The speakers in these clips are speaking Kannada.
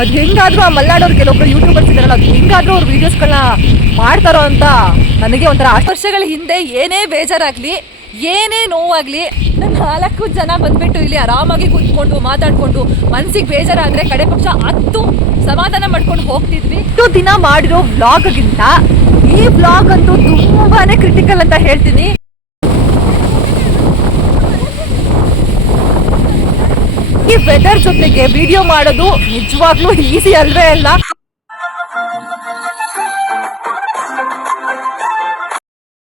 ಅದು ಹೆಂಗಾದ್ರೂ ಆ ಮಲ್ನಾಡೋರು ಕೆಲವೊಬ್ರು ಯೂಟ್ಯೂಬರ್ಸ್ ಇದಾರಲ್ಲ ಅದು ಹೆಂಗಾದ್ರೂ ಅವ್ರ ವೀಡಿಯೋಸ್ಗಳನ್ನ ಮಾಡ್ತಾರೋ ಅಂತ ನನಗೆ ಒಂಥರ. ವರ್ಷಗಳ ಹಿಂದೆ ಏನೇ ಬೇಜಾರಾಗಲಿ ಏನೇ ನೋವಾಗ್ಲಿ ನಾಲ್ಕು ಜನ ಬಂದ್ಬಿಟ್ಟು ಇಲ್ಲಿ ಆರಾಮಾಗಿ ಕೂತ್ಕೊಂಡು ಮಾತಾಡ್ಕೊಂಡು ಮನ್ಸಿಗೆ ಬೇಜಾರಾದರೆ ಕಡೆ ಪಕ್ಷ ಹತ್ತು ಸಮಾಧಾನ ಮಾಡ್ಕೊಂಡು ಹೋಗ್ತಿದ್ವಿ ಇಷ್ಟು ದಿನ ಮಾಡಿರೋ ವ್ಲಾಗ್ಗಿಂತ ಈ ವ್ಲಾಗ್ ಅಂತೂ ತುಂಬಾನೇ ಕ್ರಿಟಿಕಲ್ ಅಂತ ಹೇಳ್ತೀನಿ ವೆದರ್ ಜೊತೆಗೆ ವಿಡಿಯೋ ಮಾಡೋದು ನಿಜವಾಗ್ಲೂ ಈಸಿ ಅಲ್ವೇ ಅಲ್ಲ?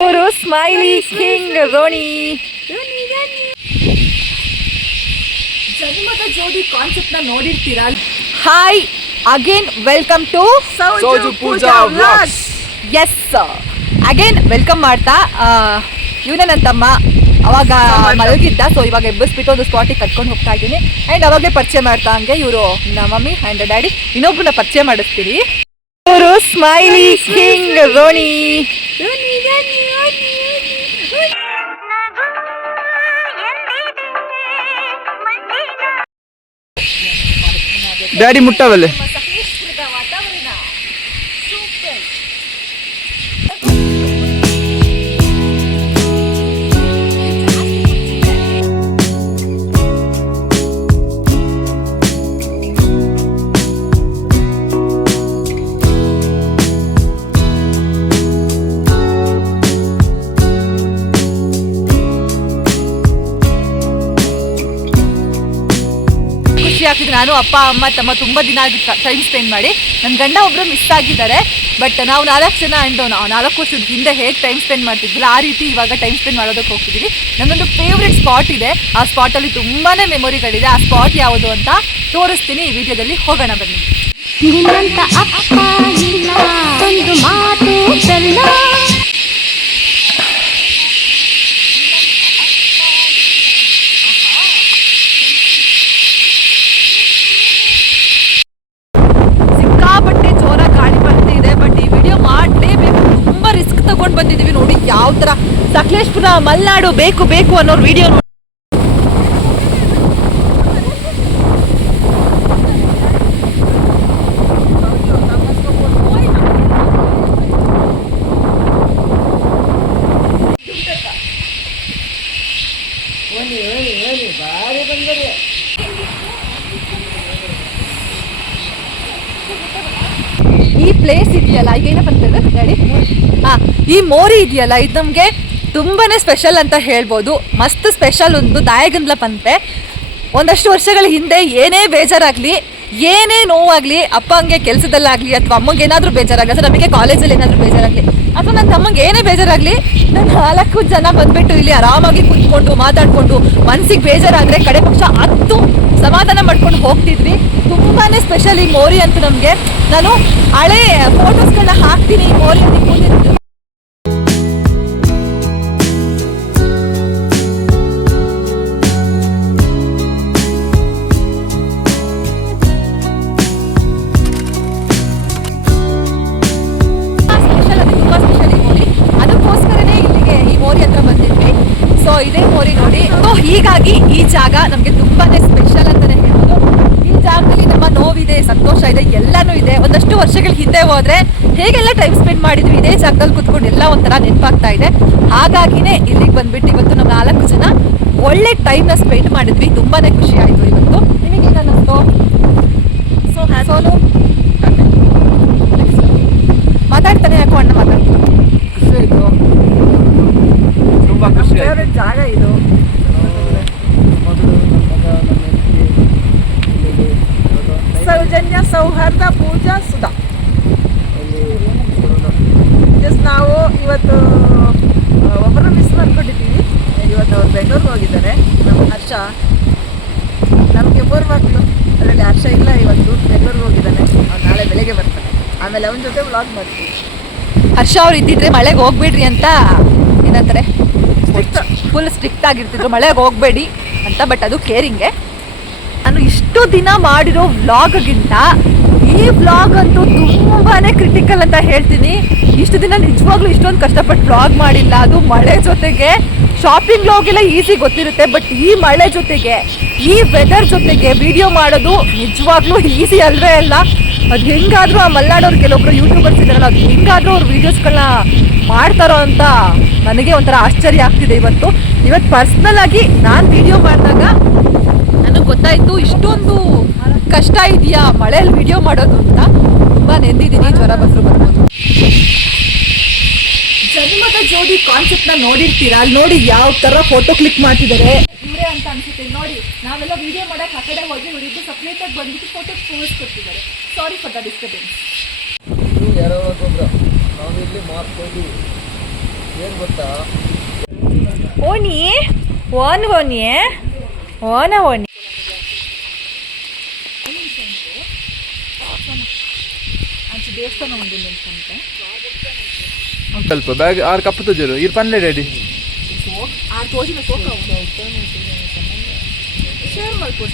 ಇವರು ಸ್ಮೈಲಿ ಕಿಂಗ್ ರೋಣಿ. ಜನ್ಮದ ಜೋಡಿ ಕಾನ್ಸೆಪ್ಟ್ನ ನೋಡಿರ್ತೀರಾ? Hi again welcome to Sauju Pooja. Yes again welcome ಮಾಡ್ತಾ ಇವನೇ ನನ್ನ ತಮ್ಮ. ಅವಾಗ ಮಲಗಿದ್ದ ಸೊ ಇವಾಗ ಎಬ್ಬಿಸ್ಬಿಟ್ಟು ಒಂದು ಸ್ಪಾಟಿಗೆ ಕಟ್ಕೊಂಡು ಹೋಗ್ತಾ ಇದ್ದೀನಿ. ಆ್ಯಂಡ್ ಅವಾಗಲೇ ಪರಿಚಯ ಮಾಡ್ತಾ ಹಂಗೆ ಇವರು ನಮ್ಮ ಮಮ್ಮಿ ಆ್ಯಂಡ್ ಡ್ಯಾಡಿ ಇನ್ನೊಬ್ರನ್ನ ಪರಿಚಯ ಮಾಡಿಸ್ತೀರಿ ಇವರು ಸ್ಮೈಲಿ ಕಿಂಗ್ ರೋಣಿ. ಡ್ಯಾಡಿ ಮುಟ್ಟವಲ್ಲೇ? ಆಗ್ತಿದೆ ನಾನು, ಅಪ್ಪ, ಅಮ್ಮ, ತಮ್ಮ ತುಂಬ ದಿನ ಟೈಮ್ ಸ್ಪೆಂಡ್ ಮಾಡಿ ನನ್ನ ಗಂಡ ಒಬ್ಬರು ಮಿಸ್ ಆಗಿದ್ದಾರೆ. ಬಟ್ ನಾವು ನಾಲ್ಕು ಜನ ಅಂಡೋ ನಾವು ನಾಲ್ಕು ವರ್ಷದ ಹಿಂದೆ ಹೇಗೆ ಟೈಮ್ ಸ್ಪೆಂಡ್ ಮಾಡ್ತಿದ್ವಿ ಆ ರೀತಿ ಇವಾಗ ಟೈಮ್ ಸ್ಪೆಂಡ್ ಮಾಡೋದಕ್ಕೆ ಹೋಗ್ತಿದ್ದೀವಿ ನನ್ನೊಂದು ಫೇವ್ರೆಟ್ ಸ್ಪಾಟ್ ಇದೆ. ಆ ಸ್ಪಾಟಲ್ಲಿ ತುಂಬಾ ಮೆಮೊರಿಗಳಿದೆ ಆ ಸ್ಪಾಟ್ ಯಾವುದು ಅಂತ ತೋರಿಸ್ತೀನಿ. ಈ ವಿಡಿಯೋದಲ್ಲಿ ಹೋಗೋಣ ಬನ್ನಿ. ನಿನ್ನಂತ ಅಪ್ಪ ಇಲ್ಲ. ಒಂದು ಮಾತು ಯಾವ ಥರ ಸಕಲೇಶ್ಪುರ ಮಲ್ನಾಡು ಬೇಕು ಬೇಕು ಅನ್ನೋ ವಿಡಿಯೋ ಪ್ಲೇಸ್ ಇದೆಯಲ್ಲ? ಈಗೇನಪ್ಪ ಅಂತ ಹೇಳಿ. ಹಾ ಈ ಮೋರಿ ಇದೆಯಲ್ಲ, ಇದು ನಮಗೆ ತುಂಬಾ ಸ್ಪೆಷಲ್ ಅಂತ ಹೇಳ್ಬೋದು. ಮಸ್ತ್ ಸ್ಪೆಷಲ್ ಒಂದು ದಾಯಗಂದ್ಲ ಪಂತೆ ಒಂದಷ್ಟು ವರ್ಷಗಳ ಹಿಂದೆ ಏನೇ ಬೇಜಾರಾಗ್ಲಿ ಏನೇ ನೋವಾಗ್ಲಿ ಅಪ್ಪಂಗೆ ಕೆಲಸದಲ್ಲಾಗ್ಲಿ ಅಥವಾ ಅಮ್ಮಂಗೆ ಏನಾದರೂ ಬೇಜಾರಾಗಲಿ ಅಥವಾ ನಮಗೆ ಕಾಲೇಜಲ್ಲಿ ಏನಾದರೂ ಬೇಜಾರಾಗಲಿ, ಅಥವಾ ನನ್ನ ತಮ್ಮಂಗೆ ಏನೇ ಬೇಜಾರಾಗಲಿ, ನಾನು ನಾಲ್ಕು ಜನ ಬಂದ್ಬಿಟ್ಟು ಇಲ್ಲಿ ಆರಾಮಾಗಿ ಕೂತ್ಕೊಂಡು, ಮಾತಾಡ್ಕೊಂಡು, ಮನ್ಸಿಗೆ ಬೇಜಾರಾದರೆ ಕಡೆ ಪಕ್ಷ ಹತ್ತು ಸಮಾಧಾನ ಮಾಡ್ಕೊಂಡು ಹೋಗ್ತಿದ್ವಿ. ತುಂಬಾನೇ ಸ್ಪೆಷಲ್ ಈ ಮೋರಿ ಅಂತ ನಮಗೆ. ನಾನು ಹಳೆ ಫೋಟೋಸ್ಗಳನ್ನ ಹಾಕ್ತೀನಿ ಮೋರಿ ಮೋರಿ ಇದೇ ಮೋರಿ ನೋಡಿ. ಸೊ ಹೀಗಾಗಿ ಈ ಜಾಗ ನಮಗೆ ತುಂಬಾನೇ ಸ್ಪೆಷಲ್ ಅಂತಾನೆ ಹೇಳ್ಬೋದು. ಈ ಜಾಗದಲ್ಲಿ ನಮ್ಮ ನೋವಿದೆ ಸಂತೋಷ ಇದೆ ಎಲ್ಲಾನು ಇದೆ. ಒಂದಷ್ಟು ವರ್ಷಗಳ ಹಿಂದೆ ಹೋದ್ರೆ ಹೇಗೆಲ್ಲ ಟೈಮ್ ಸ್ಪೆಂಡ್ ಮಾಡಿದ್ವಿ ಇದೇ ಜಾಗದಲ್ಲಿ ಕುತ್ಕೊಂಡು ಎಲ್ಲ ಒಂಥರ ನೆನಪಾಗ್ತಾ ಇದೆ. ಹಾಗಾಗಿನೇ ಇಲ್ಲಿಗೆ ಬಂದ್ಬಿಟ್ಟು ಇವತ್ತು ನಮ್ಮ ನಾಲ್ಕು ಜನ ಒಳ್ಳೆ ಟೈಮ್ನ ಸ್ಪೆಂಡ್ ಮಾಡಿದ್ವಿ. ತುಂಬಾನೇ ಖುಷಿ ಆಯ್ತು ಇವತ್ತು. ನಿಮಗೇನು ಅನ್ನಿಸ್ತು? ಸೋನು. ಮಾತಾಡ್ತಾನೆ ಯಾಕೋ ಅಣ್ಣ ಮಾತಾಡ್ತಾನೆ ಖುಷಿ ಆಯ್ತು ಆಯ್ತು ಜಾಗ ಇದು. ಸೌಜನ್ಯ ಸೌಹಾರ್ದ ಪೂಜಾ ಸುಧಾ. ಜಸ್ಟ್ ನಾವು ಇವತ್ತು ಒಬ್ಬರು ಮಿಸ್ ಮಾಡ್ಕೊಂಡಿದ್ದೀವಿ. ಇವತ್ತು ಅವ್ರು ಬೆಂಗಳೂರಿಗೆ ಹೋಗಿದ್ದಾರೆ. ನಮ್ಮ ಹರ್ಷ. ನಮಗೆ ಮೂರು ಮಕ್ಕಳು ಅದರಲ್ಲಿ ಹರ್ಷ ಇಲ್ಲ ಇವತ್ತು ಬೆಂಗಳೂರಿಗೆ ಹೋಗಿದ್ದಾನೆ. ಅವ್ನು ನಾಳೆ ಬೆಳಿಗ್ಗೆ ಬರ್ತಾನೆ ಆಮೇಲೆ ಅವನ ಜೊತೆ ವ್ಲಾಗ್ ಮಾಡ್ತೀವಿ. ಹರ್ಷ ಅವ್ರು ಇದ್ದಿದ್ರೆ ಮಳೆಗೆ ಹೋಗ್ಬಿಡ್ರಿ ಅಂತ ಏನಂತಾರೆ ಫುಲ್ ಸ್ಟ್ರಿಕ್ಟ್ ಆಗಿರ್ತಿದ್ರು. ಮಳೆಗೆ ಹೋಗಬೇಡಿ ಅಂತ ಬಟ್ ಅದು ಕೇರಿಂಗೆ ನಾನು ಇಷ್ಟು ದಿನ ಮಾಡಿರೋ ವ್ಲಾಗ್ಗಿಂತ ಈ ವ್ಲಾಗ್ ಅಂತೂ ತುಂಬಾನೇ ಕ್ರಿಟಿಕಲ್ ಅಂತ ಹೇಳ್ತೀನಿ. ಇಷ್ಟು ದಿನ ನಿಜವಾಗ್ಲೂ ಇಷ್ಟೊಂದು ಕಷ್ಟಪಟ್ಟು ವ್ಲಾಗ್ ಮಾಡಿಲ್ಲ. ಅದು ಮಳೆ ಜೊತೆಗೆ ಶಾಪಿಂಗ್ ಹೋಗಿಲ್ಲ ಈಸಿ ಗೊತ್ತಿರುತ್ತೆ ಬಟ್ ಈ ಮಳೆ ಜೊತೆಗೆ, ಈ ವೆದರ್ ಜೊತೆಗೆ ವಿಡಿಯೋ ಮಾಡೋದು ನಿಜವಾಗ್ಲೂ ಈಸಿ ಅಲ್ವೇ ಅಲ್ಲ? ಅದು ಹೆಂಗಾದ್ರೂ ಆ ಮಲ್ನಾಡೋರು ಕೆಲವೊಬ್ರು ಯೂಟ್ಯೂಬರ್ಸ್ ಇದಾರಲ್ಲ, ಅದು ಹೆಂಗಾದ್ರೂ ಅವ್ರ ವೀಡಿಯೋಸ್ಗಳನ್ನ ಮಾಡ್ತಾರೋ ಅಂತ ನನಗೆ ಒಂಥರ ಆಶ್ಚರ್ಯ ಆಗ್ತಿದೆ ಇವತ್ತು. ಇವತ್ತು ಪರ್ಸ್ನಲ್ ಆಗಿ ನಾನು ವಿಡಿಯೋ ಮಾಡಿದಾಗ ನನಗೆ ಗೊತ್ತಾಯ್ತು ಇಷ್ಟೊಂದು ಕಷ್ಟ ಇದೆಯಾ ಮಳೆಯಲ್ಲಿ ವಿಡಿಯೋ ಮಾಡೋದು ಅಂತ. ತುಂಬ ನೆಂದಿದ್ದೀನಿ ಜ್ವರ ಬಂದ್ರು ಬರ್ಬೋದು. ಜನ್ಮದ ಜೋಡಿ ಕಾನ್ಸೆಪ್ಟ್ನ ನ ನೋಡಿರ್ತೀರಾ? ಅಲ್ಲಿ ನೋಡಿ ಯಾವ ಥರ ಫೋಟೋ ಕ್ಲಿಕ್ ಮಾಡ್ತಿದ್ದಾರೆ. ಇವರೇ ಅಂತ ಅನ್ಸುತ್ತೆ. ನೋಡಿ ನಾವೆಲ್ಲ ವಿಡಿಯೋ ಮಾಡಕ್ಕೆ ಆ ಕಡೆ ಹೋಗಿ ಇವರಿದ್ದು ಸಪ್ರೇಟ್ ಆಗಿ ಬಂದ್ಬಿಟ್ಟು ಫೋಟೋ ತೋರಿಸ್ಕೊಡ್ತಿದ್ದಾರೆ ಸಾರಿ ಫಾರ್ ದ ಡಿಸ್ಟರ್ಬೆನ್ಸ್ ಇದು ಯಾರೋ ಗೊಬ್ಬರ ನಾವು ಇಲ್ಲಿ ಮಾರ್ಕೊಂಡು ಏನು ಗೊತ್ತಾ ಓಣಿ ಓನ್ ಓಣಿ ಓನ ಓಣಿ ದೇವಸ್ಥಾನ ಒಂದು ನಿಲ್ಸಂತೆ ಸ್ವಲ್ಪ ಬ್ಯಾಗ್ ಆರು ಕಪ್ ತೋಜರು ಇರ್ ಪನ್ಲೆ ರೆಡಿ ಆ ತೋಜಿನ ತೋಕ ಶೇರ್ ಮಾಡ್ಕೋ